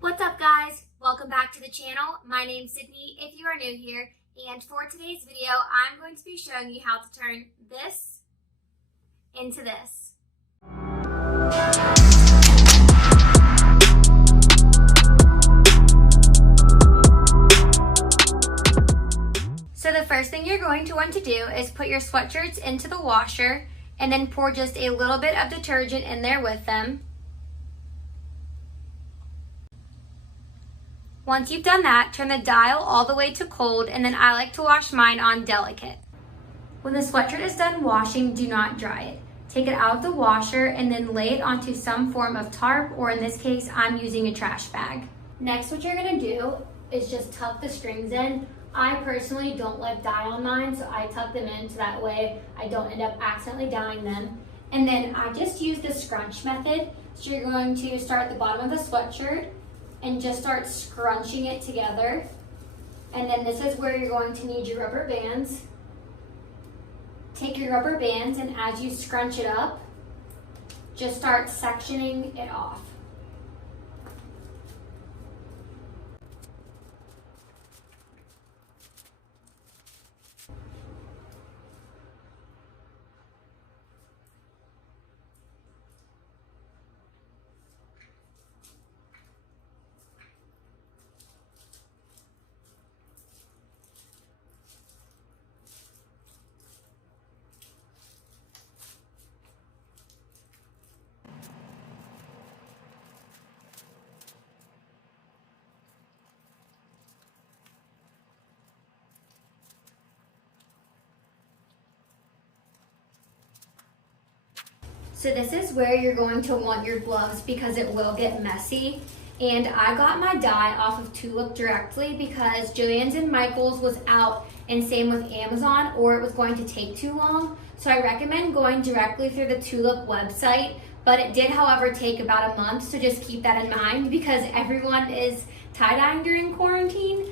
What's up, guys? Welcome back to the channel. My name's Sydney if you are new here, and for today's video I'm going to be showing you how to turn this into this. So the first thing you're going to want to do is put your sweatshirts into the washer and then pour just a little bit of detergent in there with them. Once you've done that, turn the dial all the way to cold, and then I like to wash mine on delicate. When the sweatshirt is done washing, do not dry it. Take it out of the washer and then lay it onto some form of tarp, or in this case, I'm using a trash bag. Next, what you're gonna do is just tuck the strings in. I personally don't like dye on mine, so I tuck them in so that way I don't end up accidentally dyeing them. And then I just use the scrunch method. So you're going to start at the bottom of the sweatshirt and just start scrunching it together. And then this is where you're going to need your rubber bands. Take your rubber bands, and as you scrunch it up, just start sectioning it off. So this is where you're going to want your gloves because it will get messy. And I got my dye off of Tulip directly because Joann's and Michael's was out, and same with Amazon, or it was going to take too long. So I recommend going directly through the Tulip website, but it did, however, take about a month, so just keep that in mind because everyone is tie-dyeing during quarantine.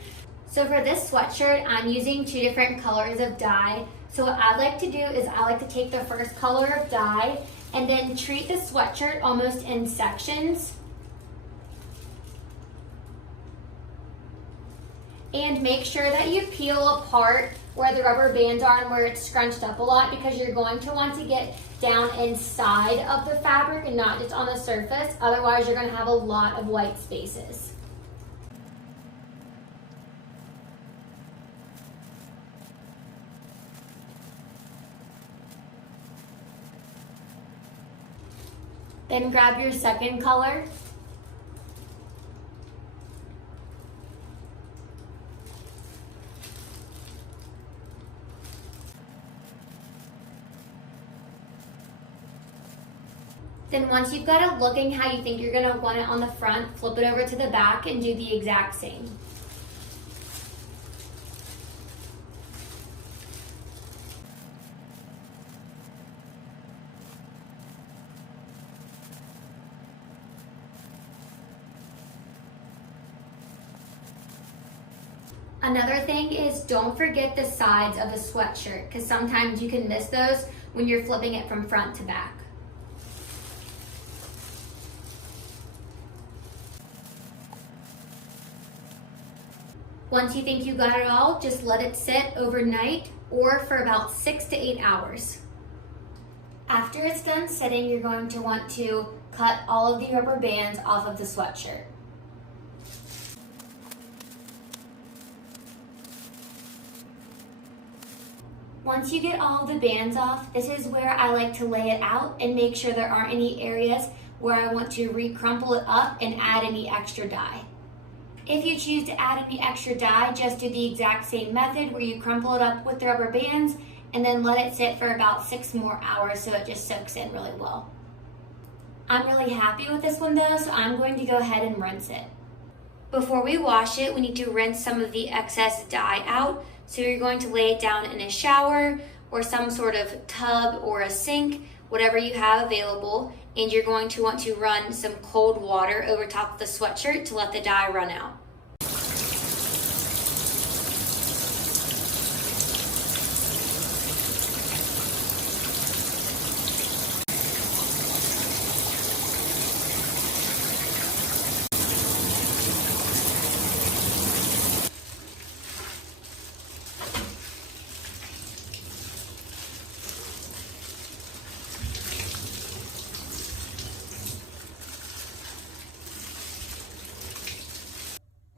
So for this sweatshirt, I'm using 2 different colors of dye. So what I like to do is I like to take the first color of dye and then treat the sweatshirt almost in sections. And make sure that you peel apart where the rubber bands are and where it's scrunched up a lot, because you're going to want to get down inside of the fabric and not just on the surface. Otherwise, you're going to have a lot of white spaces. Then grab your second color. Then once you've got it looking how you think you're going to want it on the front, flip it over to the back and do the exact same. Another thing is don't forget the sides of the sweatshirt, because sometimes you can miss those when you're flipping it from front to back. Once you think you got it all, just let it sit overnight or for about 6 to 8 hours. After it's done sitting, you're going to want to cut all of the rubber bands off of the sweatshirt. Once you get all of the bands off, this is where I like to lay it out and make sure there aren't any areas where I want to re-crumple it up and add any extra dye. If you choose to add any extra dye, just do the exact same method where you crumple it up with the rubber bands and then let it sit for about 6 more hours so it just soaks in really well. I'm really happy with this one though, so I'm going to go ahead and rinse it. Before we wash it, we need to rinse some of the excess dye out. So you're going to lay it down in a shower or some sort of tub or a sink, whatever you have available, and you're going to want to run some cold water over top of the sweatshirt to let the dye run out.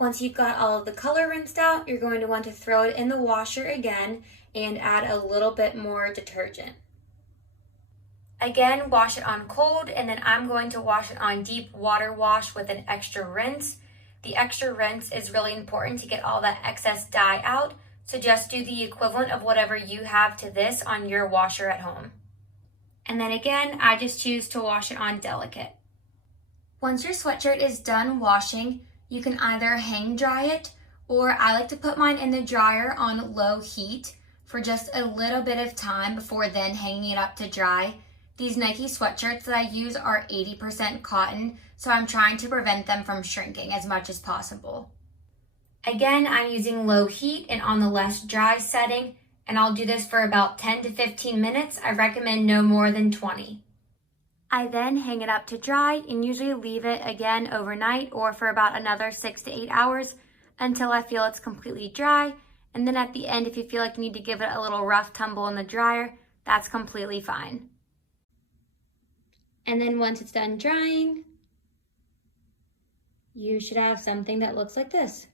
Once you've got all of the color rinsed out, you're going to want to throw it in the washer again and add a little bit more detergent. Again, wash it on cold, and then I'm going to wash it on deep water wash with an extra rinse. The extra rinse is really important to get all that excess dye out, so just do the equivalent of whatever you have to this on your washer at home. And then again, I just choose to wash it on delicate. Once your sweatshirt is done washing, you can either hang dry it, or I like to put mine in the dryer on low heat for just a little bit of time before then hanging it up to dry. These Nike sweatshirts that I use are 80% cotton, so I'm trying to prevent them from shrinking as much as possible. Again, I'm using low heat and on the less dry setting, and I'll do this for about 10 to 15 minutes. I recommend no more than 20. I then hang it up to dry and usually leave it again overnight or for about another 6 to 8 hours until I feel it's completely dry. And then at the end, if you feel like you need to give it a little rough tumble in the dryer, that's completely fine. And then once it's done drying, you should have something that looks like this.